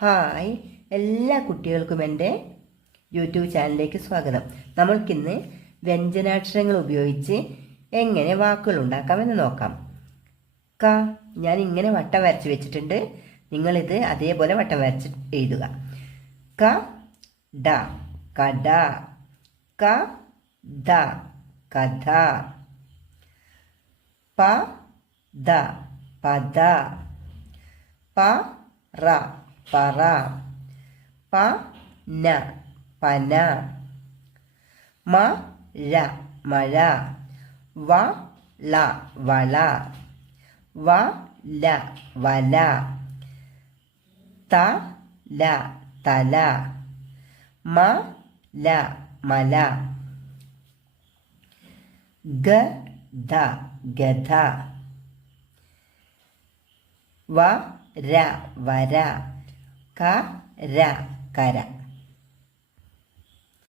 Hi, എല്ലാ കുട്ടികൾക്കും എൻ്റെ യൂട്യൂബ് ചാനലിലേക്ക് സ്വാഗതം. നമ്മൾക്കിന്ന് വ്യഞ്ജനാക്ഷരങ്ങൾ ഉപയോഗിച്ച് എങ്ങനെ വാക്കുകൾ ഉണ്ടാക്കാമെന്ന് നോക്കാം. ക, ഞാൻ ഇങ്ങനെ വട്ടം വരച്ച് വെച്ചിട്ടുണ്ട്. നിങ്ങളിത് അതേപോലെ വട്ടം വരച്ച് എഴുതുക. ക ഡ, കട. ക ദ, കഥ. പ ദ, പദ. പ റ, പറ. പ ന, പന. മ ഴ, മഴ. വ ള, വള. വ ല, വല. ത ല, തല. മ ല, മല. ഗ ധ, ഗധ. വ ര, വര. ക ര, കര.